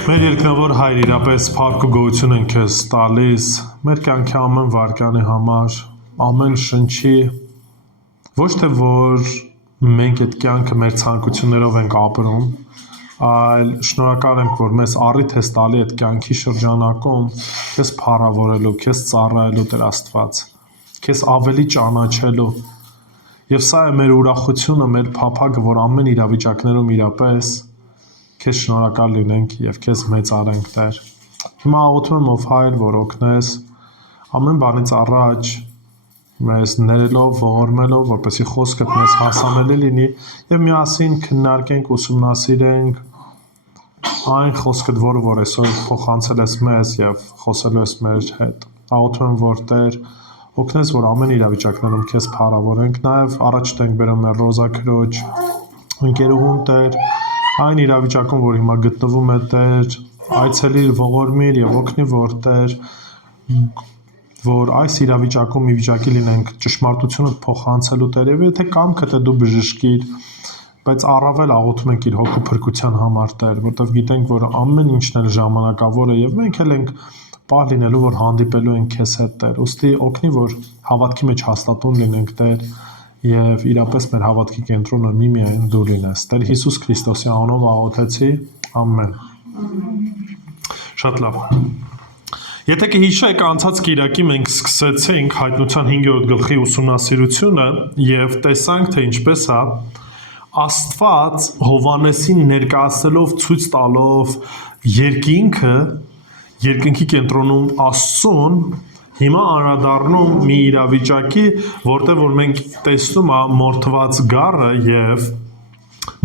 Մեր երկնավոր Հայր, իրապես փառք ու գոհություն ենք քեզ տալիս մեր կյանքի ամեն վայրկյանի համար, ամեն շնչի, ոչ թե որ մենք այդ կյանքը մեր ցանկություններով ենք ապրում, այլ շնորհակալ ենք, որ մեզ առիթ ես տալի այդ կյանքի շրջանակում քեզ փառավորելու, քեզ ծառայելու Տեր Աստված, քեզ ավելի ճանաչելու։ Եվ սա է մեր ուրախությունը, մեր փափագը, որ ամեն իրավիճակներում իրապես քեզ շնորհակալ լինենք եւ քեզ մեծարենք Տեր։ Հիմա աղոթում եմ ով Հայր, որ օգնես ամեն բանից առաջ մեզ ներելով, ողորմելով, որպեսզի խոսքդ մեզ հասանելի լինի եւ միասին քննարկենք, ուսումնասիրենք այն խոսքդ, որ այսօր փոխանցել ես մեզ եւ խոսելու ես մեր հետ։ Աղոթում եմ, որ Տեր օգնես, որ ամեն իրավիճակներում քեզ փառավորենք, նաեւ առաջ տենք բերում մեր Ռոզա քրոջ ընկերուհուն Տեր, այն իրավիճակում, որ հիմա գտնվում է Տեր, այցելիր, ողորմիր եւ օգնի, որ Տեր, որ այս իրավիճակում մի վիճակի լինենք ճշմարտությունը փոխանցելու Տեր, եւ եթե կամքդ է դու բժշկիր, բայց առավել աղոթում ենք իր հոգու փրկության համար Տեր, որտեղ գիտենք, որ ամեն ինչն էլ ժամանակավոր է եւ մենք էլ ենք պահ լինելու, որ հանդիպելու ենք քեզ հետ Տեր, ուստի օգնի, որ հավատքի մեջ հաստատուն լինենք Տեր եւ իրապես մեր հավատքի կենտրոնը միայն դու լինես։ Տեր Հիսուս Քրիստոսի անունով աղոթեցի, ամեն։ Շատ լավ։ Եթե կհիշեք, անցած կիրակի մենք սկսեցինք հայտնության 5-րդ գլխի ուսումնասիրությունը եւ տեսանք, թե ինչպես է Աստված Հովհաննեսին ներկայացնելով ցույց տալով երկինքի կենտրոնում Աստծուն, հիմա անդրադառնում մի իրավիճակի, որտեղ որ մենք տեսնում ենք մորթված գառը եւ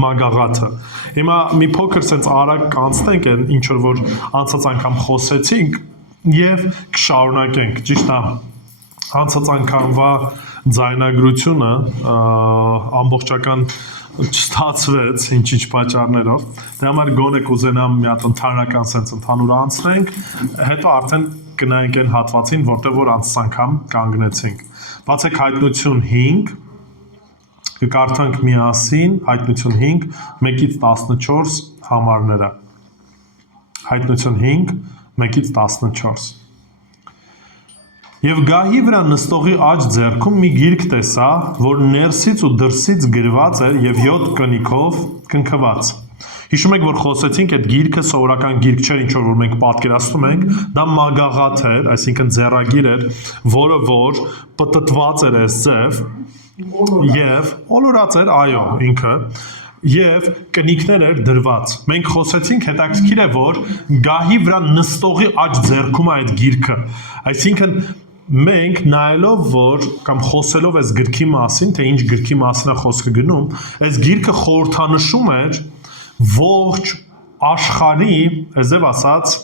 մագաղաթը։ Հիմա մի փոքր sense արագ կանցնենք այն ինչ որ անցած անգամ խոսեցինք եւ կշարունակենք, ճիշտ է։ Անցած անգամվա ձայնագրությունը ամբողջական չստացվեց ինչ պատճառներով։ Դրա համար գոնե կուզենամ մի հատ ընդհանրական sense ընդհանուր անցնենք, հետո արդեն կնայենք այն հատվածին, որտեղ որ անցած անգամ կանգնեցինք։ Բացեք հայտնություն 5, կկարդանք միասին հայտնություն 5, 1-ից 14 համարները։ Հայտնություն 5, 1-ից 14։ Եվ գահի վրա նստողի աջ ձեռքում մի գիրք տեսա, որ ներսից ու դրսից գրված էր եւ 7 կնիքով կնքված։ Հիշում եք, որ խոսեցինք, այդ գիրքը սովորական գիրք չէր, ինչ որ մենք պատկերացնում ենք, դա մագաղաթ էր, այսինքն ձեռագիր էր, որը որ պտտված էր այս ձև եւ օլորած էր, այո, ինքը եւ կնիքներ էր դրված։ Մենք խոսեցինք, հետաքրքիր է, որ գահի վրա նստողի աջ ձեռքում է այդ գիրքը, այսինքն մենք նայելով որ կամ խոսելով այս գրքի մասին, թե ինչ գրքի մասին է խոսքը գնում, այս գիրքը խորհրդանշում էր ողջ աշխարհի, այսպես ասած,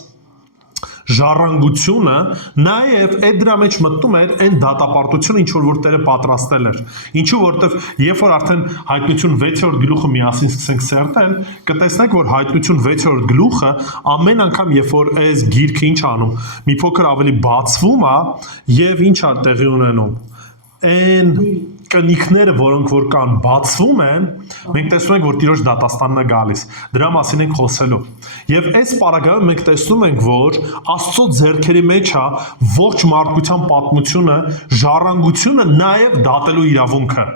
ժառանգությունը, նաև այդ դրա մեջ մտնում էր այն դատապարտությունը, ինչ որ Տերը պատրաստել էր։ Ինչու որտեվ երբ որ արդեն հայտնություն 6-րդ գլուխը միասին սկսենք սերտել, կտեսնեք, որ հայտնություն 6-րդ գլուխը ամեն անգամ երբ որ այս գիրքը ինչ անում, մի փոքր ավելի բացվում է եւ ինչ է տեղի ունենում։ Այն կնիքները, որոնք որ կան բացվում են, մենք տեսնում ենք, որ Տիրոջ դատաստանն է գալիս։ Դրա մասին ենք խոսելու։ Եվ այս պարագայում մենք տեսնում ենք, որ Աստծո ձեռքերի մեջ է ողջ մարդկության պատմությունը, ժառանգությունը, նաև դատելու իրավունքը։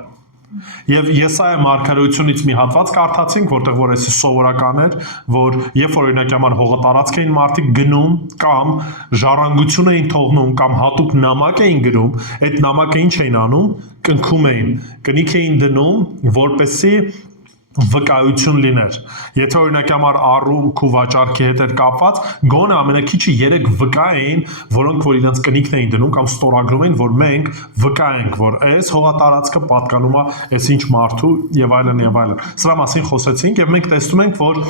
Եվ Եսայա մարգարեությունից մի հատված կարդացինք, որտեղ որ էսի սովորական էր, որ երբ որ օրինակ համար հողատարածք էին մարդիկ գնում կամ ժառանգություն էին թողնում կամ հատուկ նամակ էին գրում, այդ նամակը ինչ էին անում, կնքում էին, կնիք էին դնում, որպեսզի վկայություն լիներ։ Եթե օրինակ համար առուք ու վաճառքի հետ էր կապված, գոնե ամենակիչը 3 վկա էին, որոնք որ իրենց կնիքն էին դնում կամ ստորագրում էին, որ մենք վկայենք, որ այս հողատարածքը պատկանում է այս ինչ մարդու եւ այլն եւ այլն։ Սրա մասին խոսեցինք եւ մենք տեսնում ենք, որ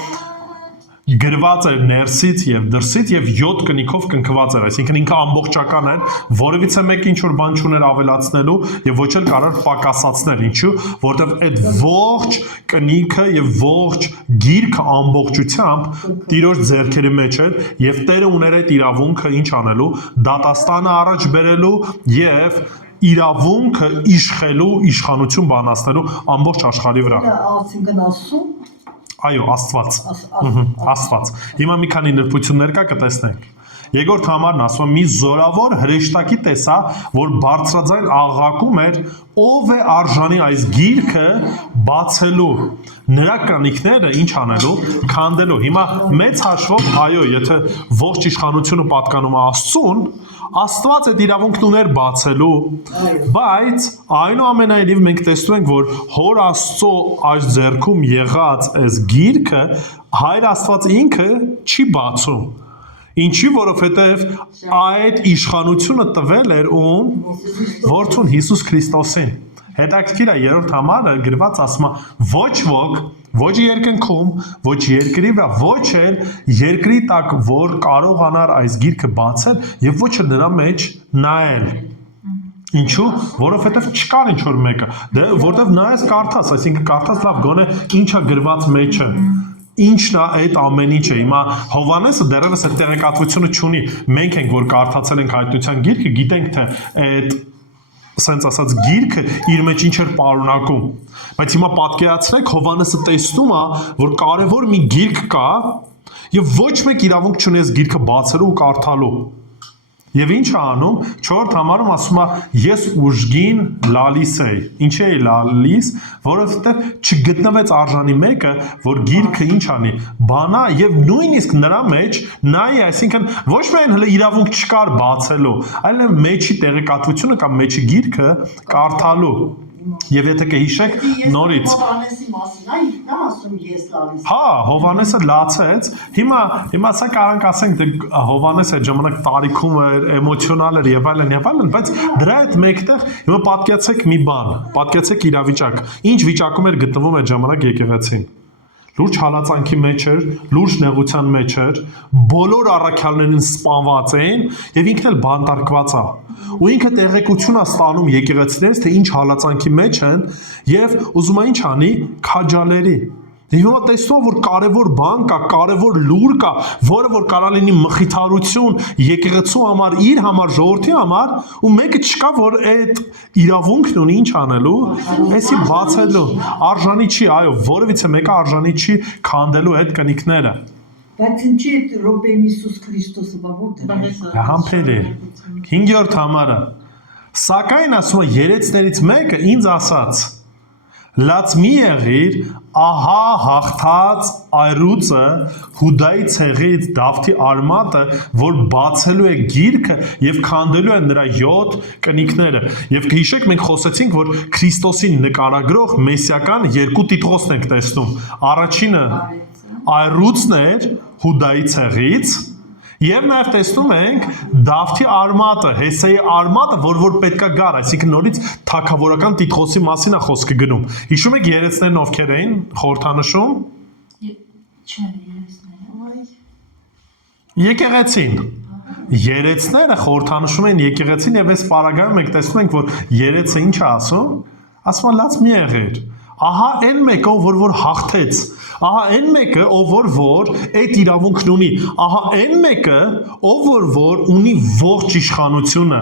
գրված էր ներսից եւ դրսից եւ 7 կնիքով կնքված էր, այսինքն ինքը ամբողջական էր, որևիցե մեկ ինչ որ բան չուներ ավելացնելու եւ ոչ էլ կարող պակասացնել, ինչու, որտեւ այդ ողջ կնիքը եւ ողջ գիրքը ամբողջությամբ Տիրոջ ձեռքերի մեջ էր եւ Տերը ուներ այդ իրավունքը ինչ անելու, դատաստանը առաջ բերելու եւ իրավունքը իշխելու, իշխանություն բանացնելու ամբողջ աշխարհի վրա։ Այսինքն ասում Այո, Աստված։ Աստված։ Հիմա մի քանի նրբություններ կա կտեսնենք։ Երկրորդ համարն ասում է մի զորավոր հրեշտակի տեսա, որ բարձրաձայն աղաղակում էր, ով է արժանի այս գիրքը բացելու։ Նրա կրոնիկները ինչ անելու, քանդելու։ Հիմա մեծ հաշվով, այո, եթե ողջ իշխանությունը պատկանում է Աստծուն, Աստված այդ իրավունքն ուներ բացելու, բայց այնուամենայնիվ մենք տեսնում ենք, որ Հոր Աստծո այս ձեռքում եղած այս գիրքը Հայր Աստված ինքը չի բացում։ Ինչի, որովհետև այդ իշխանությունը տվել էր ում որդուն Հիսուս Քրիստոսին։ Հետաքրքիր է երրորդ համարը գրված ասում է ոչ ոք, ոչ երկնքում, ոչ երկրի վրա, ոչ էլ երկրի տակ, որ կարողանար այս գիրքը բացել եւ ոչ էլ նրա մեջ նայել։ Ինչու՞, որովհետև չկար ինչ որ մեկը, դե որտեվ նայես կարդաս, այսինքն կարդաս լավ գոնե ինչա գրված մեջը։ Ինչն է այդ ամեն ինչը։ Հիմա Հովհաննեսը դեռևս այդ տեղեկատվությունը չունի։ Մենք ենք որ կարդացել ենք հայտնության գիրքը, գիտենք թե այդ սենց ասած գիրքը իր մեջ ինչ էր պարունակում։ Բայց հիմա պատկերացրեք Հովհաննեսը տեսնում է, որ կարևոր մի գիրք կա եւ ոչ մեկ իրավունք չունի այս գիրքը բացելու ու կարդալու։ Եվ ինչ է անում, 4-րդ համարում ասում է ես ուժգին լալիս էի։ Ինչ է լալիս, որովհետև չգտնվեց արժանի մեկը, որ գիրքը ինչ անի, բանա եւ նույնիսկ նրա մեջ նայի, այսինքն ոչ միայն հələ իրավունք չկար բացելու, այլ մեջի տեղեկատվությունը կամ մեջի գիրքը կարդալու։ Եվ եթե կհիշեք նորից Հովհաննեսի մասին, այ նա ասում ես լալիս։ Հա, Հովհաննեսը լացեց։ Հիմա սա կարանք ասենք դե Հովհաննեսը այդ ժամանակ տարիքում էր, էմոցիոնալ էր եւ այլն, բայց դրա հետ մեկտեղ հիմա պատկերացեք մի բան, պատկերացեք իրավիճակ։ Ինչ վիճակում էր գտնվում այդ ժամանակ եկեղեցին։ Լուրջ հալածանքի մեջ էր, լուրջ նեղության մեջ էր, բոլոր առաքյալներին սպանված էին եւ ինքն էլ բանտարկված է։ Ու ինքը տեղեկություն է ստանում եկեղեցիներից, թե ինչ հալածանքի մեջ են եւ ուզում է ինչ անի, քաջալերի։ Հիմա տեսնում որ կարևոր բան կա, կարևոր լուր կա, որը որ կարող լինի մխիթարություն եկեղեցու համար, իր համար, ժողովրդի համար, ու մեկը չկա որ այդ իրավունքն ունի ինչ անելու, այսի բացելու, արժանի չի, այո, որևիցե մեկը արժանի չի քանդելու այդ կնիկները։ Բայց ինչի է Ռոբեն Հիսուս Քրիստոսը բավարար։ Համբեր է։ 5-րդ համարը։ Սակայն ասում է երեցներից մեկը ինձ ասաց. Լաց մի եղիր, ահա հաղթած այրուծը Հուդայի ցեղից Դավթի արմատը, որ բացելու է գիրքը եւ քանդելու է նրա 7 կնիկները։ Եվ կհիշեք մենք խոսեցինք, որ Քրիստոսին նկարագրող մեսիական 2 տիտղոսն ենք տեսնում։ Առաջինը այրուծն էր Հուդայի ցեղից Եվ նաև տեսնում ենք Դավթի արմատը, Հեսեի արմատը, որ պետքա գար, այսինքն նորից թագավորական տիտղոսի մասին է խոսքը գնում։ Հիշում եք երեցներն ովքեր էին խորհրդանշում։ Եկեղեցին։ Երեցները խորհրդանշում են եկեղեցին եւ այս պարագայում մենք տեսնում ենք, որ երեցը ինչ է ասում։ Ասում է լաց մի եղեր։ Ահա այն մեկը, որ հաղթեց։ Ահա այն մեկը, ով որ այդ իրավունքն ունի։ Ահա այն մեկը, ով որ ունի ողջ իշխանությունը։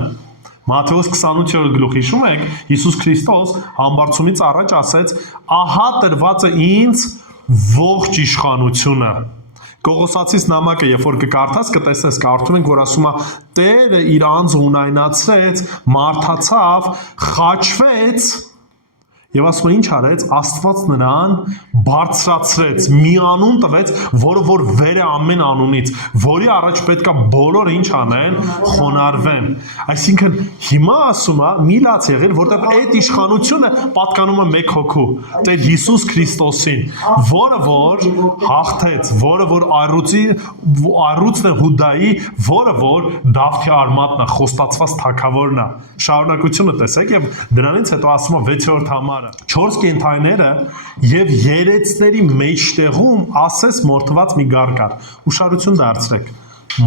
Մատթեոս 28-րդ գլուխ հիշում եք, Հիսուս Քրիստոս համբարձումից առաջ ասեց. ահա տրված է ինձ ողջ իշխանությունը։ Կողոսացիս նամակը, երբ որ կկարդաս, կտեսնես, կարդում ենք, որ ասում է. Տերը իր անձը ունայնացրեց, մարդացավ, խաչվեց Եվ ասում է ինչ արեց, Աստված նրան բարձրացրեց, մի անուն տվեց, որը որ վեր է ամեն անունից, որի առաջ պետքա բոլորը ինչ անեն, խոնարհվեն։ Այսինքն հիմա ասում է, մի լաց եղիր, որտեղ այդ իշխանությունը պատկանում է մեկ հոգու, Տեր Հիսուս Քրիստոսին, որը որ հաղթեց, որը որ այրուծն է Հուդայի, որը որ Դավթի արմատն է, խոստացված թագավորն է։ Շարունակությունը տեսեք եւ դրանից հետո ասում է 6-րդ համար 4 կենդանիները եւ երեցների մեջտեղում ասես մորթված մի գառ կար։ Ուշադրություն դարձրեք։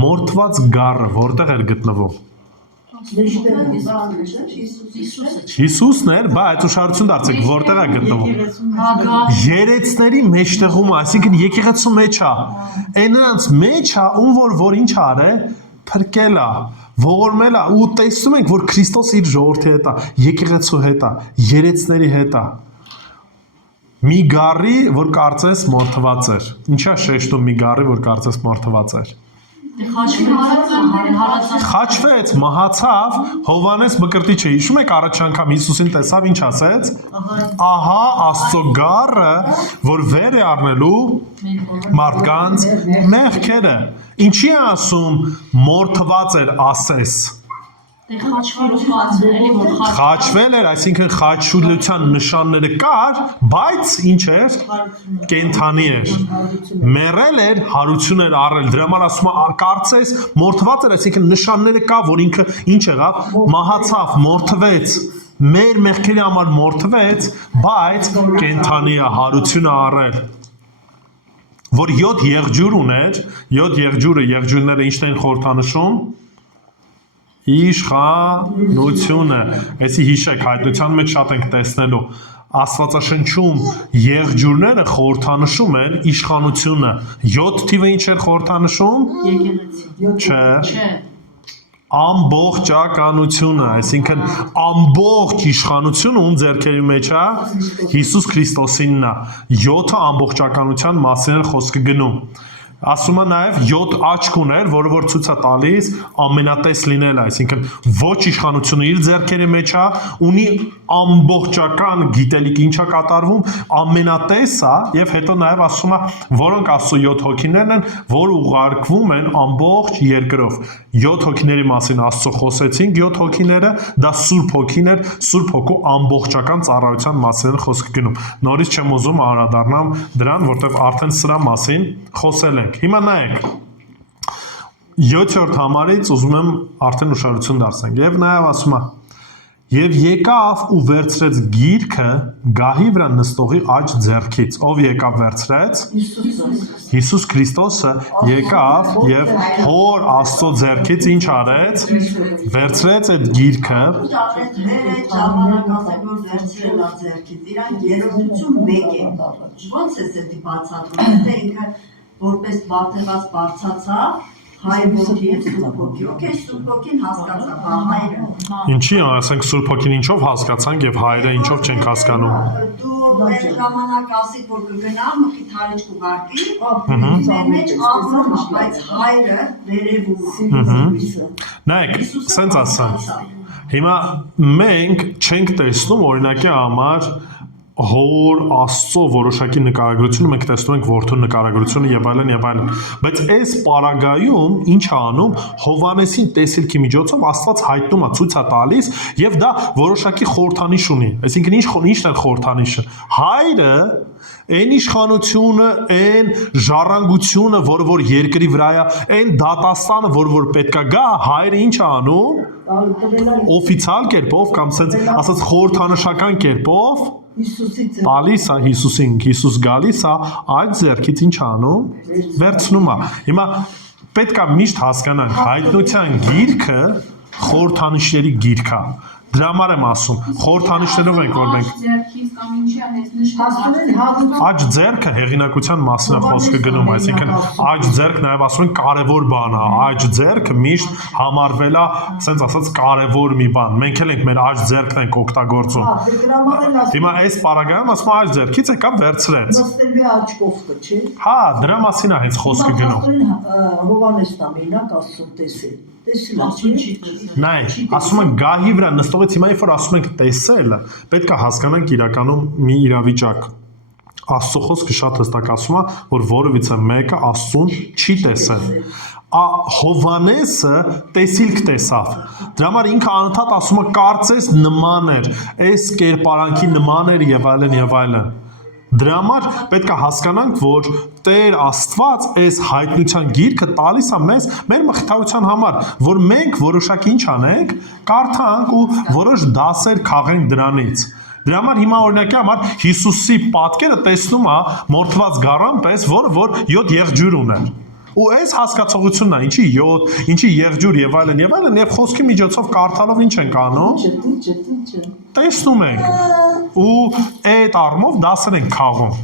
Մորթված գառը որտեղ էր գտնվում։ Հիսուսն էր, բայց ուշադրություն դարձրեք, որտեղ է գտնվում։ Երեցների մեջտեղում, այսինքն եկեղեցու մեջ է։ Այն նրանց մեջ է, ում որ ինչ արե, փրկել է, ողորմել է ու տեսնում ենք, որ Քրիստոս իր ժողովրդի հետ է, եկեղեցու հետ է, երեցների հետ է։ մի գառի, որ կարծես մորթված էր։ Ինչա շեշտում մի գառի, որ կարծես մորթված էր։ Խաչվեց, մահացավ, Հովհաննես Մկրտիչը հիշում եք առաջ անգամ Հիսուսին տեսավ, ինչ ասեց։ Ահա Աստծո գառը, որ վեր է առնելու մարդկանց մեղքերը։ Ինչի է ասում մորթված էր ասես։ Խաչվել էր, այսինքն խաչուլության նշանները կար, բայց ինչ էր, կենթանի էր, մեռել էր, հարություն էր առել, դրա համար ասում է կարծես մորթված էր, այսինքն նշանները կա, որ ինքը ինչ եղավ, մահացավ, մորթվեց, մեր մեղքերի համար մորթվեց, բայց կենթանի է, հարություն է առել, որ 7 եղջյուր ուներ, 7 եղջյուրը, եղջյուրները ինչն են խորհրդանշում, Իշխանությունը, այսի հիշեք, հայտնության մեջ շատ ենք տեսնելու, Աստվածաշնչում եղջյուրները խորհրդանշում են իշխանությունը, 7 թիվը ինչ էր խորհրդանշում, չէ, ամբողջականությունը, այսինքն ամբողջ իշխանությունը ում ձեռքերի մեջ է, Հիսուս Քրիստոսինն է, 7-ը ամբողջականության մասին է խոսքը գնում, ասում է նաև 7 աչք ուներ, որը որ ցույց է տալիս ամենատես լինելը, այսինքն ոչ իշխանությունը իր ձեռքերի մեջ է, ունի ամբողջական գիտելիք ինչա կատարվում, ամենատես է եւ հետո նաև ասում է, որոնք Աստծո 7 հոգիներն են, որ ուղարկվում են ամբողջ երկրով։ 7 հոգիների մասին Աստծո խոսեցինք, 7 հոգիները դա Սուրբ հոգիներ, Սուրբ հոգու ամբողջական ծառայության մասին խոսքը գնում։ Նորից չեմ ուզում անդրադառնամ դրան, որտեղ արդեն սրա մասին խոսել ենք։ Հիմա նայեք 7-րդ համարից ուզում եմ արդեն ուշադրություն դարձնենք եւ նաեւ ասում է եւ եկավ ու վերցրեց գիրքը գահի վրա նստողի աջ ձեռքից ով եկավ վերցրեց Հիսուս Քրիստոսը եկավ եւ հոր Աստծո ձեռքից ինչ արեց վերցրեց այդ գիրքը ոնց է դա բացատրում թե ինքը որպես բաթեված բարձացավ հայ որդի եւ Սուրբ Հոգի, օքեյ Սուրբ Հոգին հասկացավ, հայրը։ Ինչի, ասենք Սուրբ Հոգին ինչով հասկացանք եւ հայրը ինչով չենք հասկանում։ Դու մեր ժամանակ ասիկ որ կգնա մխիթ հարիչ կուղարկի, մեր մեջ ապրում է, բայց հայրը վերևում։ Նայեք, սենց ասեմ։ Հիմա մենք չենք տեսնում օրինակի համար հոր Աստծո որոշակի նկարագրությունը մենք տեսնում ենք որդու նկարագրությունը եւ այլն եւ այլն բայց այս պարագայում ինչ է անում Հովհաննեսին տեսիլքի միջոցով Աստված հայտնում է ցույց է տալիս եւ դա որոշակի խորհրդանիշ ունի այսինքն ինչն է խորհրդանիշը հայրը այն իշխանությունը այն ժառանգությունը որը որ երկրի վրա է այն դատաստանը որ պետքա գա հայրը ինչ է անում օֆիցիալ կերպով կամ ասած խորհրդանշական կերպով տալիս է Հիսուսին, Հիսուս գալիս է, այդ ձեռքից ինչ անում, վերցնում է։ Հիմա պետք է միշտ հասկանանք, հայտնության գիրքը խորհրդանիշների գիրք է։ Դրա համար եմ ասում, խորհրդանիշներով ենք որ մենք աջ ձեռքը հեղինակության մասին է խոսքը գնում, այսինքն աջ ձեռք նաև ասում են կարևոր բան է, աջ ձեռքը միշտ համարվել է, ասենց ասած կարևոր մի բան։ Մենք էլ ենք մեր աջ ձեռքն ենք օգտագործում։ Հիմա այս պարագայում ասում է աջ ձեռքից եկավ վերցրեց։ Նստելու աջ կողքը, չէ։ Հա, դրա մասին է հենց խոսքը գնում։ Հովհաննեսն է մենակ Աստծուն տեսել։ Նայ, ասում են գահի վրա նստողից հիմա երբ որ ասում ենք տեսելը, պետք է հասկանանք իրականում մի իրավիճակ։ Աստծո խոսքը շատ հստակ ասում է, որ որևիցե մեկը Աստծուն չի տեսել։ Հովհաննեսը տեսիլք տեսավ։ Դրա համար ինքը անընդհատ ասում է կարծես նման էր, այս կերպարանքի նման էր եւ այլն եւ այլն։ Դրա համար պետք է հասկանանք, որ Տեր Աստված այս հայտնության գիրքը տալիս է մեզ մեր մխիթարության համար, որ մենք որոշակի ինչ անենք, կարդանք ու որոշ դասեր քաղենք դրանից։ Դրա համար հիմա օրինակի համար Հիսուսի պատկերը տեսնում է մորթված գառան պես, որ 7 եղջյուր ուներ։ Ու այս հասկացողությունն է, ինչի 7, ինչի եղջյուր եւ այլն եւ խոսքի միջոցով կարդալով ինչ ենք անում։ Տեսնում ենք ու այդ առումով դասեր ենք քաղում։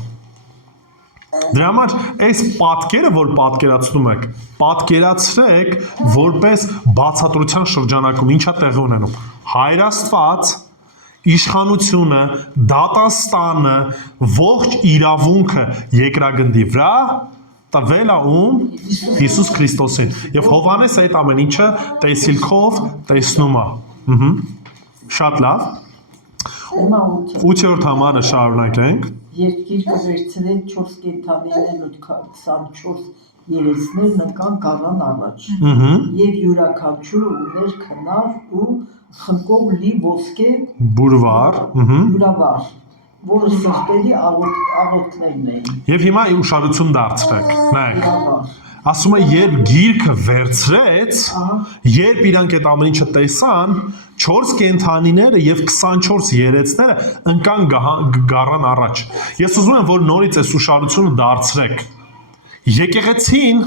Դրա համար այս պատկերը, որ պատկերացնում եք, պատկերացրեք որպես բացատրության շրջանակում ինչա տեղի ունենում։ Հայր Աստված իշխանությունը, դատաստանը, ողջ իրավունքը երկրագնդի վրա տվել է ում Հիսուս Քրիստոսին։ Եվ Հովհաննես այդ ամեն ինչը տեսիլքով տեսնում է։ Շատ լավ։ 8-րդ համարը շարունակենք։ Երկիրը վերցրեց 4 կենդանիներ ու 24 երեցներ նկան գարան առաջ։ Եվ յուրաքանչյուրը ուներ քնար ու խնկով լի ոսկե բուրվար, յուրավար, որը սրտերի աղոթքներն էին։ Եվ հիմա ուշադրություն դարձրեք։ Նայեք։ Ասում է, երբ գիրքը վերցրեց, երբ իրանք այդ ամեն ինչը տեսան, 4 կենդանիները եւ 24 երեցները ընկան գարան առաջ։ Ես ուզում եմ, որ նորից այս ուշադրությունը դարձրեք։ Եկեղեցին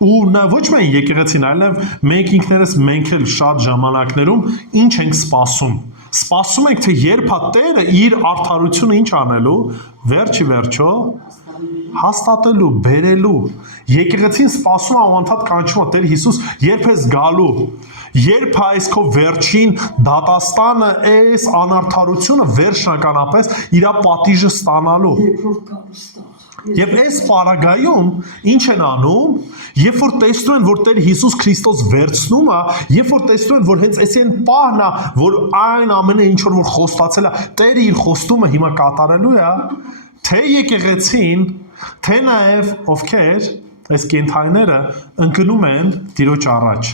ու նա ոչ միայն եկեղեցին, այլև մենք ինքներս մենք էլ շատ ժամանակներում ինչ ենք սպասում։ Սպասում ենք, թե երբ է Տերը իր արդարությունը ինչ անելու, վերջի վերջո հաստատելու, բերելու։ Եկեղեցին սպասում է անդադ կանչում է Տեր Հիսուս, երբ ես գալու, երբ այս քո վերջին դատաստանը, այս անարդարությունը վերջնականապես իր պատիժը ստանալու։ Եվ այս պարագայում ինչ են անում, երբ որ տեսնում են, որ Տեր Հիսուս Քրիստոս վերցնում է, երբ որ տեսնում են, որ հենց այսին պահն է, որ այն ամենը ինչ որ խոստացել է, Տերը իր խոստումը հիմա կատարելու է, թե եկեղեցին, թե նաև ովքեր այս կենդանիները ընկնում են Տիրոջ առաջ,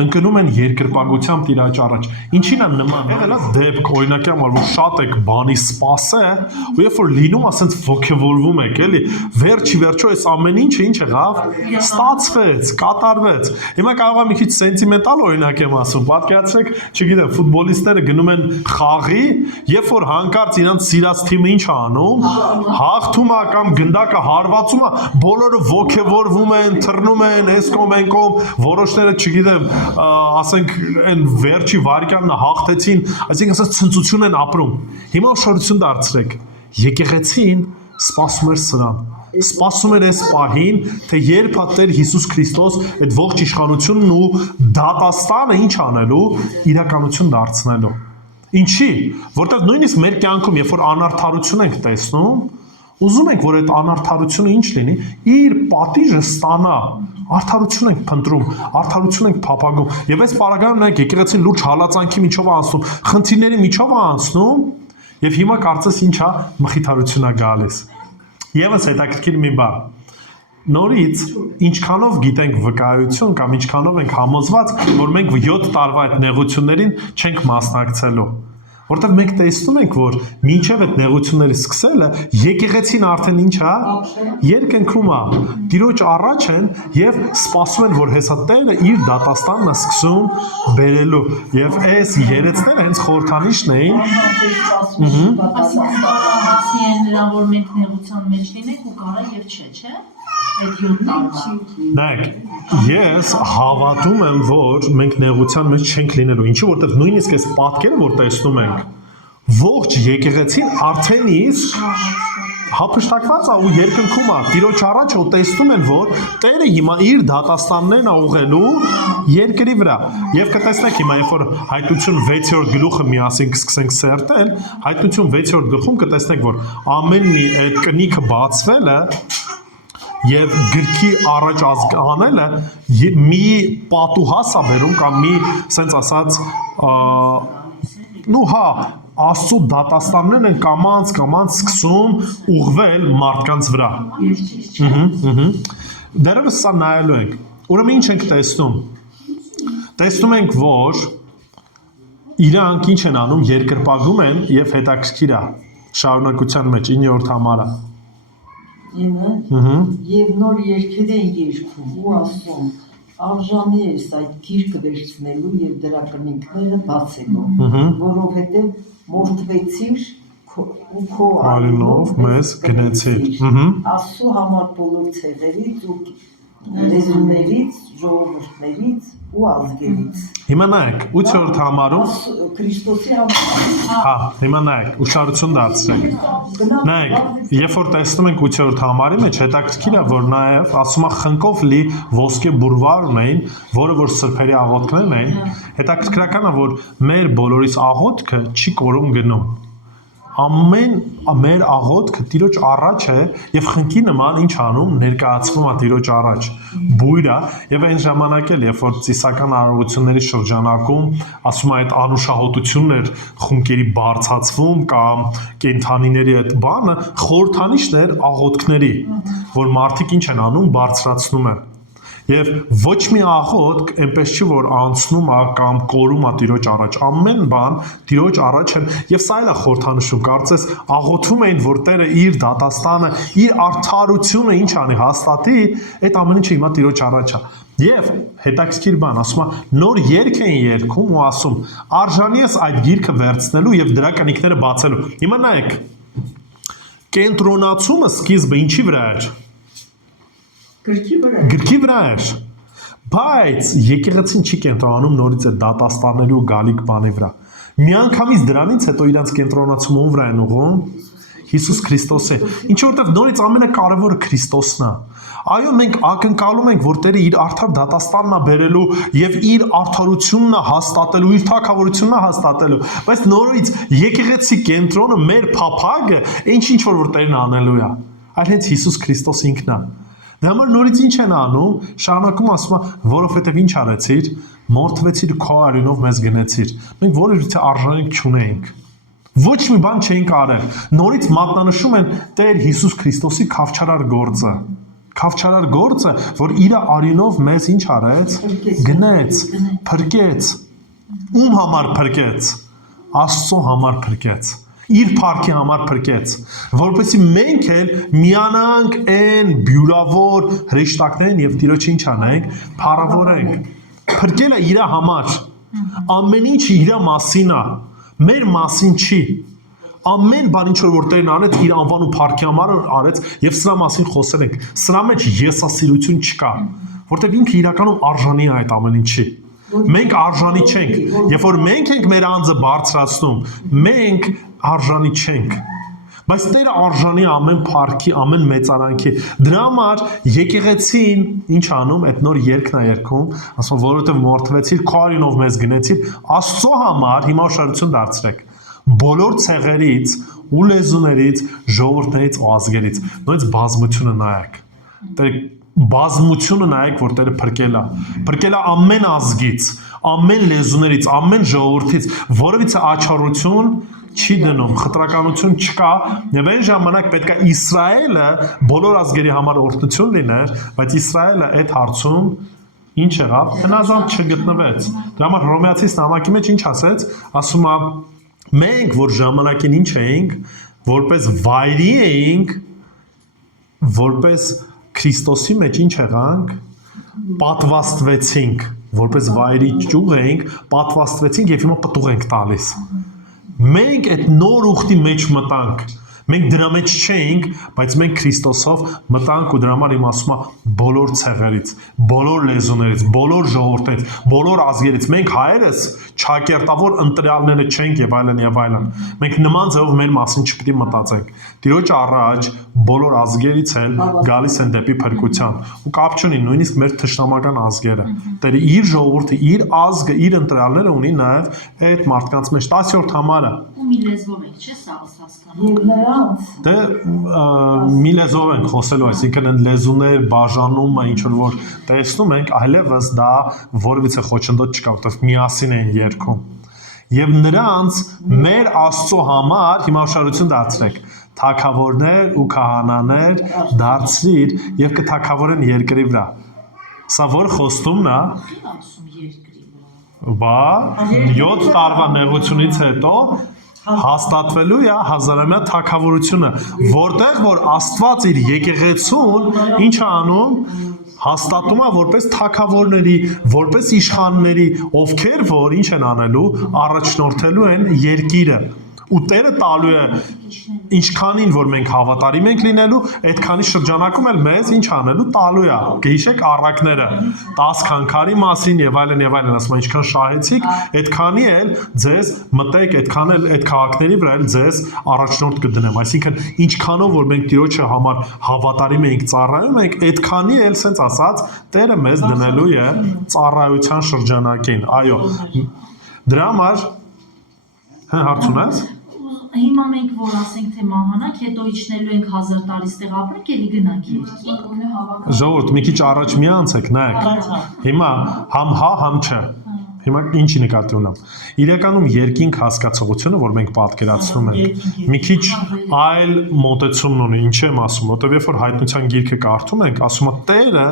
ընկնում են երկրպագությամբ Տիրոջ առաջ։ Ինչին է նման։ Եղել է դեպք, օրինակի համար, որ շատ եք բանի սպասե, ու երբ որ լինում ասենց ոգևորվում եք, էլի, վերջի վերջո այս ամեն ինչը ինչ եղավ, ստացվեց, կատարվեց։ Հիմա կարող եմ մի քիչ սենտիմենտալ օրինակ եմ ասում, պատկերացրեք, չգիտեմ, ֆուտբոլիստները գնում են խաղի, երբ որ հանկարծ իրանց սիրած թիմը ինչ է անում, հաղթում է կամ գնդակը հարվածում է, բոլորը ոգևորվում են, թռնում են, այս կողմ այն կողմ, որոշները չգիտեմ, ասենք այն վերջի վարքյանն հաղթեցին, այսինքն ասած ցնծություն են ապրում։ Հիմա ուշադրություն դարձրեք, եկեղեցին սպասում էր սրան, սպասում էր այս պահին, թե երբ է Տեր Հիսուս Քրիստոս այդ ողջ իշխանությունն ու դատաստանը ինչ անելու, իրականություն դարձնելու։ Ինչի, որտեղ նույնիսկ մեր կյանքում, երբ որ անարդարություն ենք տեսնում, ուզում ենք, որ այդ անարդարությունը ինչ լինի, իր պատիժը ստանա, արդարություն ենք փնտրում, արդարություն ենք փափագում, եւ այս պարագայում նայեք եկեղեցին լուրջ հալածանքի միջով է անցնում, խնդիրների միջով է անցնում, եւ հիմա կարծես ինչա մխիթարություն է գալիս։ Եվս հետաքրքիր մի բան։ Նորից ինչքանով գիտենք վկայություն կամ ինչքանով ենք համոզված, որ մենք 7 տարվա այդ նեղություններին չենք մասնակցելու։ Որտեղ մենք տեսնում ենք, որ մինչև այդ նեղությունները սկսելը եկեղեցին արդեն ինչ է, երկնքում է, Տիրոջ առաջ են եւ սպասում են, որ հեսա Տերը իր դատաստանն է սկսում բերելու։ Եվ այս երեցները հենց խորհրդանիշն էին։ Ասի են նրան, որ մենք նեղության մեջ լինենք ու կարա եւ չէ։ Այդ 7 տարվա։ Նայեք, ես հավատում եմ, որ մենք նեղության մեջ չենք լինելու։ Ինչու, որտեղ նույնիսկ այս պատկերը, որ տեսնում ենք, ողջ եկեղեցին արդեն իսկ հափշտակված է ու երկնքում է, Տիրոջ առաջ ու տեսնում են, որ Տերը հիմա իր դատաստաններն է ուղղելու երկրի վրա։ Եվ կտեսնեք հիմա, երբ որ հայտնություն 6-րդ գլուխը միասին կսկսենք սերտել, հայտնություն 6-րդ գլխում կտեսնեք, որ ամեն մի այդ կնիքը բացվելը եւ գրքի առաջ անելը մի պատուհաս է բերում կամ մի սենց ասած Աստծո դատաստաններն են կամանց սկսում ուղղվել մարդկանց վրա։ Դեռևս սա նայելու ենք։ Ուրեմն ինչ ենք տեսնում։ Տեսնում ենք, որ իրանք ինչ են անում, երկրպագում են եւ հետաքրքիր է շարունակության մեջ 9-րդ համարը։ Եվ նոր երկեր են երկում ու ասում, արժանի ես այդ գիրկը վերցնելու եւ դրա կնիկները բացելու, որովհետեւ մորթվեցիր ու քո արյունով մեզ գնեցիր։ Աստծո համար բոլոր ցեղերից ու լեզուներից, ժողովուրդներից ու ազգերից։ Հիմա նայեք 8-րդ համարում Քրիստոսի համար հա, հիմա նայեք, ուշադրություն դարձրեք։ Նայեք, երբ որ տեսնում ենք 8-րդ համարի մեջ, հետաքրքիր է, որ նաև ասում է խնկով լի ոսկե բուրվար ունեին, որը որ սրբերի աղոթքներն էին, հետաքրքրական է, որ մեր բոլորիս աղոթքը չի կորում գնում։ Ամեն մեր աղոթքը Տիրոջ առաջ է եւ խնկի նման ինչ անում ներկայացվում է Տիրոջ առաջ բույրը եւ այն ժամանակ էլ երբ որ ծիսական արարողությունների շրջանակում ասում է այդ անուշահոտություններ խունկերի բարձացվում կամ կենթանիների այդ բանը խորհրդանիշներ աղոթքների որ մարդիկ ինչ են անում բարձրացնում են Եվ ոչ մի աղոթք այնպես չի որ անցնում է կամ կորում է Տիրոջ առաջ ամեն բան Տիրոջ առաջ են եւ սա էլ է խորհրդանշում կարծես աղոթում էին որ Տերը իր դատաստանը իր արդարությունը ինչ անի հաստատի այդ ամեն ինչը հիմա Տիրոջ առաջ է եւ հետաքրքիր բան ասում է նոր երգ էին երգում ու ասում արժանի ես այդ գիրքը վերցնելու եւ դրա կնիքները բացելու հիմա նայեք կենտրոնացումը սկիզբը ինչի վրա էր Գրքի վրա էր, բայց եկեղեցին չի կենտրոնանում նորից է դատաստանելու գալիք բանի վրա։ Միանգամից դրանից հետո իրանց կենտրոնացումը ում վրա են ուղղում Հիսուս Քրիստոսը։ Ինչ որտեվ նորից ամենակարևորը Քրիստոսն է։ Այո, մենք ակնկալում ենք, որ Տերը իր արդար դատաստանն է բերելու եւ իր արդարությունն է հաստատելու, իր թագավորությունն է հաստատելու, բայց նորից եկեղեցի կենտրոնը մեր փափագը ինչ որ Տերն անելու է։ Այլ հենց Հիսուս Քրիստոս ինքն է։ Դրա համար նորից ինչ են անում, շարունակում ասում է, որովհետև ինչ արեցիր, մորթվեցիր քո արյունով մեզ գնեցիր։ Մենք որևիցե արժանիք չունեինք։ Ոչ մի բան չէինք արել։ Նորից մատնանշում են Տեր Հիսուս Քրիստոսի քավչարար գործը։ Քավչարար գործը, որ իր արյունով մեզ ինչ արեց, գնեց, փրկեց։ Ում համար փրկեց։ Աստծո համար փրկեց։ Իր փառքի համար փրկեց, որպեսզի մենք էլ միանանք այն բյուրավոր հրեշտակներին եւ Տիրոջ ինչ անենք, փառավորենք։ Փրկելը իր համար։ Ամեն ինչ իր մասին է, մեր մասին չի։ Ամեն բան ինչ որ Տերն արեց, իր անվան ու փառքի համար արեց եւ սրա մասին խոսել ենք։ Սրա մեջ եսասիրություն չկա, որտեղ ինքը իրականում արժանի է այդ ամեն ինչի։ Մենք արժանի չենք, երբ որ մենք ենք մեր անձը բարձրացնում, մենք արժանի չենք, բայց Տերը արժանի ամեն փառքի, ամեն մեծարանքի, դրա համար եկեղեցին ինչ անում, այդ նոր երգն է երգում, ասում որովհետև մորթվեցիր, քո արյունով մեզ գնեցիր, Աստծո համար հիմա ուշադրություն դարձրեք, բոլոր ցեղերից ու լեզուներից, ժողովուրդներից ու ազգերից, նույնիսկ բազմությունը նայեք, բազմությունը նայեք, որ Տերը փրկել է ամեն ազգից, ամեն լեզուներից, ամեն ժողովրդից, որևիցե աչառություն չի դնում, խտրականություն չկա, եւ այն ժամանակ պետք է Իսրայելը բոլոր ազգերի համար օրհնություն լիներ, բայց Իսրայելը այդ հարցում ինչ եղավ, հնազանդ չգտնվեց։ Դրա համար Հռոմեացիս նամակի մեջ ինչ ասեց, ասում է մենք որ ժամանակին ինչ էինք, որպես վայրի էինք, որպես Քրիստոսի մեջ ինչ եղանք, պատվաստվեցինք, որպես վայրի ճյուղ էինք, պատվաստվեցինք եւ հիմա պտուղ ենք տալիս։ Մենք այդ նոր ուխտի մեջ մտանք։ Մենք դրա մեջ չէինք, բայց մենք Քրիստոսով մտանք ու դրա համար իմ ասում եմ բոլոր ցեղերից, բոլոր լեզուներից, բոլոր ժողովուրդներից, բոլոր ազգերից մենք հայերս չակերտավոր ընտրյալները չենք եւ այլն եւ այլն։ Մենք նման ձևով մեր մասին չպիտի մտածենք։ Տիրոջ առաջ բոլոր ազգերից էլ գալիս են դեպի փրկության ու կապ չունի նույնիսկ մեր թշնամական ազգերը։ Տերը իր ժողովուրդը, իր ազգը, իր ընտրյալները ունի նաեւ այդ մարդկանց մեջ 10-րդ համարը Մի լեզվով եք, չէ՞, սա հասկանում։ Եվ նրանց Դե մի լեզվով ենք խոսելու, այսինքն այն լեզուներ բաժանումը ինչ որ տեսնում ենք, այլևս դա որևիցե խոչընդոտ չկա, որովհետև միասին են երգում։ Եվ նրանց մեր Աստծո համար հիմա ուշադրություն դարձրեք, թագավորներ ու քահանաներ դարձրիր եւ կթագավորեն երկրի վրա։ Սա որ խոստումն է, Ասում երկրի վրա։ բա 7 տարվա նեղությունից հետո հաստատվելու է հազարամյա թագավորությունը, որտեղ որ Աստված իր եկեղեցուն ինչ է անում, հաստատում է որպես թագավորների, որպես իշխանների, ովքեր որ ինչ են անելու, առաջնորդելու են երկիրը։ ու Տերը տալու է ինչքանին որ մենք հավատարիմ ենք լինելու, այդքանի շրջանակում էլ մեզ ինչ անելու տալու է։ Գիշեք առակները 10 քանքարի մասին եւ այլն, ասում են ինչքան շահեցիք, այդքանի էլ ձեզ մտեք, այդքան էլ այդ քաղաքների վրա էլ ձեզ առաջնորդ կդնեմ։ Այսինքն ինչքանով որ մենք Տիրոջը համար հավատարիմ ենք, ծառայում ենք, այդքանի էլ sense ասած Տերը մեզ դնելու է ծառայության շրջանակին։ Այո։ Դրա համար հարց ունես։ Հիմա մենք որ ասենք թե մահանանք, հետո իջնելու ենք 1000 տարի ստեղ ապրենք, էլի գնանք երկինք։ Ժողովուրդ, մի քիչ առաջ մի անցեք, նայեք։ Հիմա համ հա, համ չէ։ Հիմա ինչի նկատի ունեմ։ Իրականում երկինք հասկացողությունը, որ մենք պատկերացնում ենք, մի քիչ այլ մոտեցումն ունի, ինչ եմ ասում, որտեղ երբ որ հայտնության գիրքը կարդում ենք, ասում է Տերը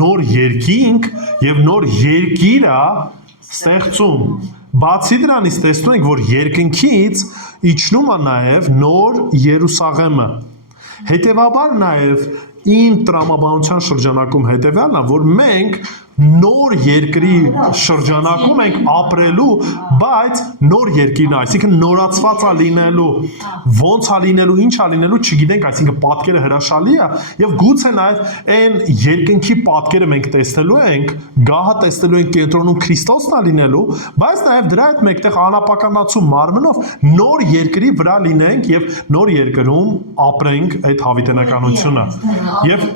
նոր երկինք եւ նոր երկիր է ստեղծում։ Բացի դրանից տեսնում ենք, որ երկնքից իջնում է նաև նոր Երուսաղեմը։ Հետևաբար նաև իմ տրամաբանության շրջանակում հետևյալն է, որ մենք նոր երկրի շրջանակում ենք ապրելու, բայց նոր երկիրն է, այսինքն նորացված է լինելու, ոնց է լինելու, ինչ է լինելու, չգիտենք, այսինքն պատկերը հրաշալի է եւ գուցե նաեւ այն երկնքի պատկերը մենք տեսնելու ենք, գահը տեսնելու ենք կենտրոնում Քրիստոսն է լինելու, բայց նաեւ դրա հետ մեկտեղ անապականացու մարմնով նոր երկրի վրա լինենք եւ նոր երկրում ապրենք այդ հավիտենականությունը։ Եվ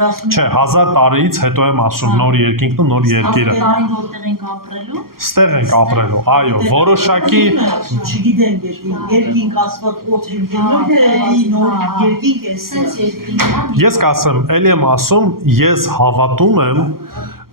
չէ, 1000 տարիից հետո եմ ասում նոր երկինքն ու նոր երկիրը։ Տարին որտեղ ենք ապրելու։ Ստեղ ենք ապրելու, այո, որոշակի չգիտենք երկինք ասված օդ են գնում, նոր երկինք է Սենց երկինք։ Ես կասեմ, ելի եմ ասում, ես հավատում եմ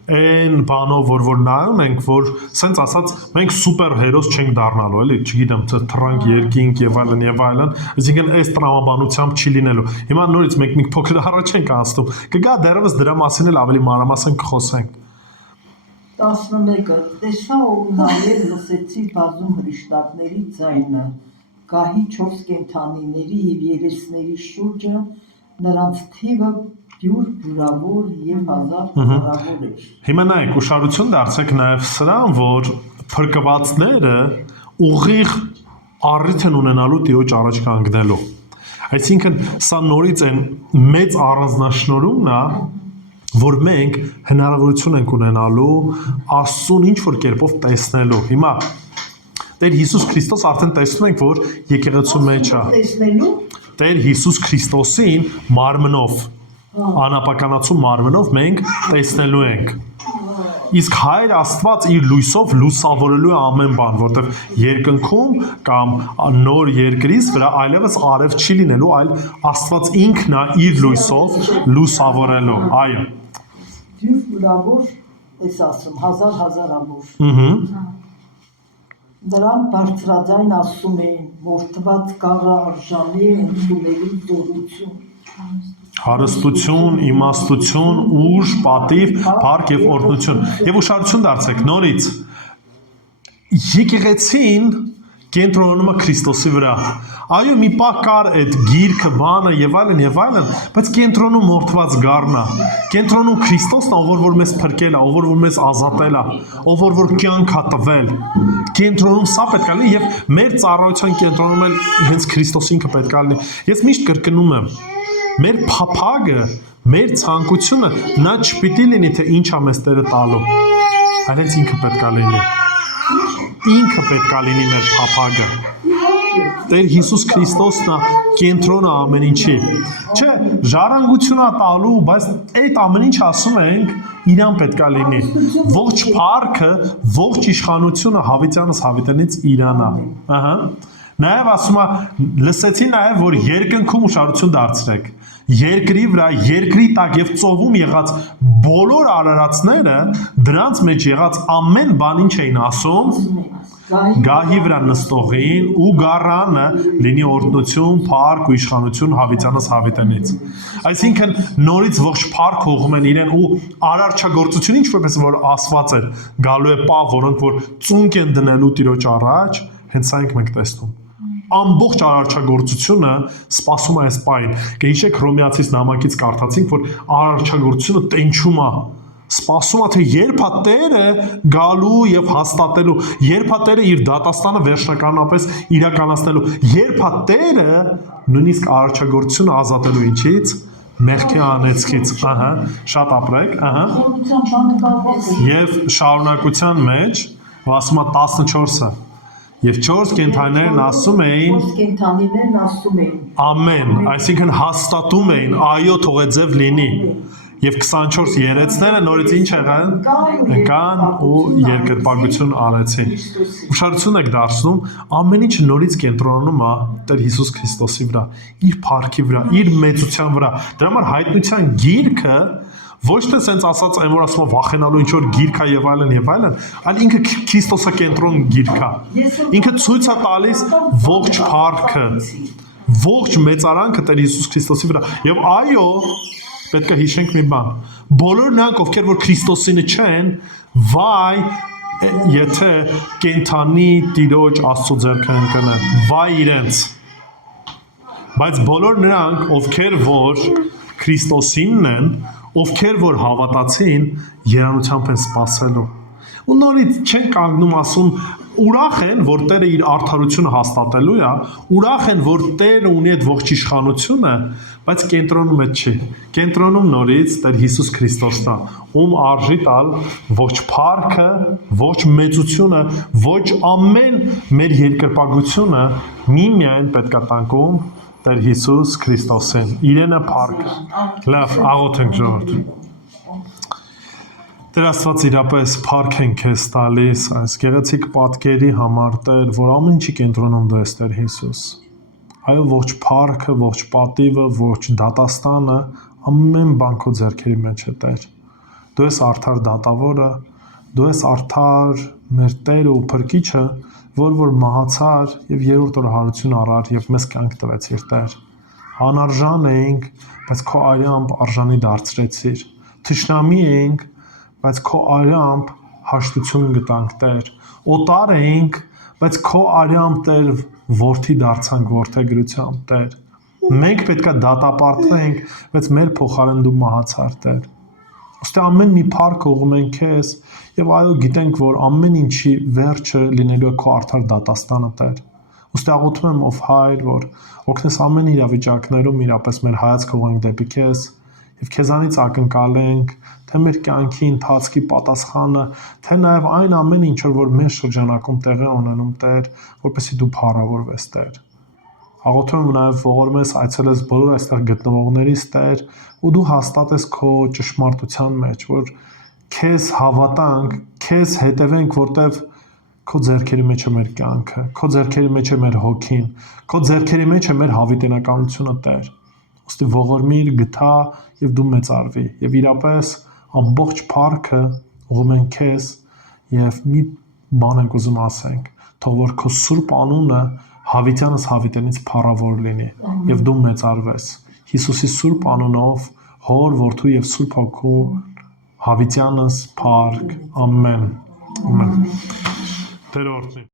այն բանով, որ նայում ենք, որ սենց ասած մենք սուպեր հերոս չենք դառնալու, էլի, չգիտեմ, թրանկ երկինք եւ այլն, այսինքն այս տրամաբանությամբ չի լինելու։ Հիմա նորից մենք մի փոքր առաջ ենք անցնում։ Կգա դեռևս դրա մասին էլ ավելի մանրամասն կխոսենք։ 11-ը տեսա ու նաև լսեցի բազում հրեշտակների ձայնը, գահի 4 կենդանիների եւ երեսների շուրջը, նրանց թիվը բյուրավոր եւ հազարավոր էր։ Հիմա նայեք, ուշադրություն դարձեք նաև սրան, որ փրկվածները ուղիղ առիթ են ունենալու Տիրոջ առաջ կանգնելու։ Այսինքն սա նորից այն մեծ առանձնահատկությունն է, որ մենք հնարավորություն ենք ունենալու Աստծուն ինչ որ կերպով տեսնելու։ Հիմա Տեր Հիսուս Քրիստոս արդեն տեսնում ենք, որ եկեղեցու մեջ է։ Տեսնելու Տեր Հիսուս Քրիստոսին մարմնով, անապականացու մարմնով մենք տեսնելու ենք։ Իսկ Հայր Աստված իր լույսով լուսավորելու է ամեն բան, որտեղ երկնքում կամ նոր երկրից վրա այլևս արև չի լինելու, այլ Աստված ինքն է իր լույսով լուսավորելու։ Այո։ բյուրավոր, ես ասում, հազարավոր։ Նրան բարձրաձայն ասում էին, որ թված կառը արժանի է ընդունելու զորություն։ Հարստություն, իմաստություն, ուժ, պատիվ, փառք եւ օրհնություն։ Եվ ուշադրություն դարձեք նորից։ Եկեղեցին կենտրոնանում է Քրիստոսի վրա։ Այո, մի պահ կար այդ գիրքը, բանը եւ այլն, բայց կենտրոնում մորթված գառն է։ Կենտրոնում Քրիստոսն է, ով որ մեզ փրկել է, ով որ մեզ ազատել է, ով որ կյանք է տվել։ Կենտրոնում սա պետք է լինի եւ մեր ծառայության կենտրոնում էլ հենց Քրիստոս ինքը պետք է լինի։ Ես միշտ կրկնում եմ, մեր փափագը, մեր ցանկությունը նա չպիտի լինի թե ինչ է մեզ Տերը տալու։ Հենց ինքը պետք է լինի։ Ինքը պետք է լինի մեր փափագը։ Տեր Հիսուս Քրիստոսն է կենտրոնը ամեն ինչի։ Չէ, ժառանգությունը տալու, բայց այդ ամեն ինչ ասում ենք, իրան պետք է լինի։ Ողջ փառքը, ողջ իշխանությունը հավիտյանս հավիտենից իրան է։ Ահա։ Նաև ասում է, լսեցի նաև, որ երկնքում ուշադրություն դարձրեք։ Երկրի վրա, երկրի տակ եւ ծովում եղած բոլոր արարածները դրանց մեջ եղած ամեն բան ինչ էին ասում, գահի վրա նստողին ու գառանը լինի օրհնություն, փառք ու իշխանություն հավիտյանս հավիտենից։ Այսինքն նորից ողջ փառք հողում են իրեն ու արարչագործությունը ինչ որպես որ ասված էր, գալու է պա, որոնք որ ծունկ են դնելու Տիրոջ առաջ, հենց սա ենք մենք տեսնում։ Ամբողջ արարչագործությունը սպասում է այս պահին։ Գիտեք Հռոմեացիս նամակից կարդացինք, որ արարչագործությունը տենչում է, Սպասում է թե երբ է Տերը գալու եւ հաստատելու, երբ է Տերը իր դատաստանը վերջնականապես իրականացնելու, երբ է Տերը նույնիսկ արարչագործությունը ազատելու ինչից, մեղքի անեծքից, ահա, շատ ապրեք, ահա։ Խորության բանը բավական է։ Եվ շարունակության մեջ ասում է 14-ը։ Եվ 4 կենդանիներն ասում էին Որ կենդանիներն ասում էին ամեն, այսինքն հաստատում էին, այո, թող է ձև լինի։ Եվ 24 երեցները նորից ինչ եղան, կան ու երկրպագություն արեցին։ Ուշադրություն եք դարձնում, ամեն ինչ նորից կենտրոնանում է Տեր Հիսուս Քրիստոսի վրա, իր փառքի վրա, իր մեծության վրա։ Դրա համար հայտնության գիրքը ոչ թե sense ասած այն որ ասում է վախենալու ինչ որ գիրք է եւ այլն, այլ ինքը Քրիստոսը կենտրոն գիրք է։ Ինքը ցույց է տալիս ողջ փառքը, ողջ մեծարանքը Տեր Հիսուս Քրիստոսի վրա։ Եվ այո, պետք է հիշենք մի բան։ Բոլոր նրանք, ովքեր որ Քրիստոսինը չեն, վայ, եթե կենթանի Տիրոջ Աստծո ձեռքը ընկնեն, վայ իրենց։ Բայց բոլոր նրանք, ովքեր որ Քրիստոսինն են, ովքեր որ հավատացին, երանությամբ են սպասելու։ Ու նորից չեն կանգնում ասում, ուրախ են, որ Տերը իր արդարությունը հաստատելու է, ուրախ են, որ Տերը ունի այդ ողջ իշխանությունը, բայց կենտրոնում է չի։ Կենտրոնում նորից Տեր Հիսուս Քրիստոսն է, ում արժի տալ ոչ փառքը, ոչ մեծությունը, ոչ ամեն մեր երկրպագությունը միմիայն պետք է տանքում Տեր Հիսուս Քրիստոսին, իրենը փառքը։ Լավ, աղոթենք ժողովուրդ։ Տեր Աստված իրապես փառք ենք քեզ տալիս այս գեղեցիկ պատկերի համար, Տեր, որ ամեն ինչի կենտրոնում դու ես, Տեր Հիսուս։ Այո, ոչ փառքը, ոչ պատիվը, ոչ դատաստանը, ամեն բան քո ձեռքերի մեջ է, Տեր։ Դու ես արդար դատավորը, դու ես արդար մեր Տերը ու Փրկիչը, որ մահացար եւ երրորդ օրը հարություն առար եւ մեզ կյանք տվեցիր, Տեր։ Անարժան էինք, բայց քո արյամբ արժանի դարձրեցիր։ Թշնամի էինք, բայց քո արյամբ հաշտություն գտանք, Տեր։ Օտար էինք, բայց քո արյամբ, Տեր, որդի դարձանք որդեգրությամբ, Տեր։ Մենք պետքա դատապարտվենք, բայց մեր փոխարեն դու մահացար, Տեր։ Ոստի ամեն մի փառք ուղղում ենք քեզ եւ այո գիտենք որ ամեն ինչի վերջը լինելու է քո արդար դատաստանը, Տեր։ Ոստի աղոթում եմ ով Հայր, որ օգնես ամեն իրավիճակներում իրապես մեր հայացքը ուղղենք դեպի քեզ եւ քեզանից ակնկալենք թե մեր կյանքի ընթացքի պատասխանը, թե նաեւ այն ամեն ինչ որ մեր շրջանակում տեղի ունենում, Տեր, որպեսզի դու փառավորվես, Տեր։ Աղոթում եմ նաև ողորմես այցելես բոլոր այստեղ գտնվողներից, Տեր, ու դու հաստատես քո ճշմարտության մեջ, որ քեզ հավատանք, քեզ հետևենք, որտեվ քո ձեռքերի մեջ է մեր կյանքը, քո ձեռքերի մեջ է մեր հոգին, քո ձեռքերի մեջ է մեր հավիտենականությունը, Տեր։ Ոստի ողորմիր, գթա եւ դու մեծարվի եւ իրապես ամբողջ փառքը ուղղում ենք քեզ եւ մի բան ենք ուզում ասենք, թող որ քո սուրբ անունը հավիտյանս հավիտենից փառավոր լինի եւ դու մեծարվես Հիսուսի սուրբ անունով Հոր, Որդու եւ Սուրբ Հոգու հավիտյանս փառք ամեն Տեր օրհնի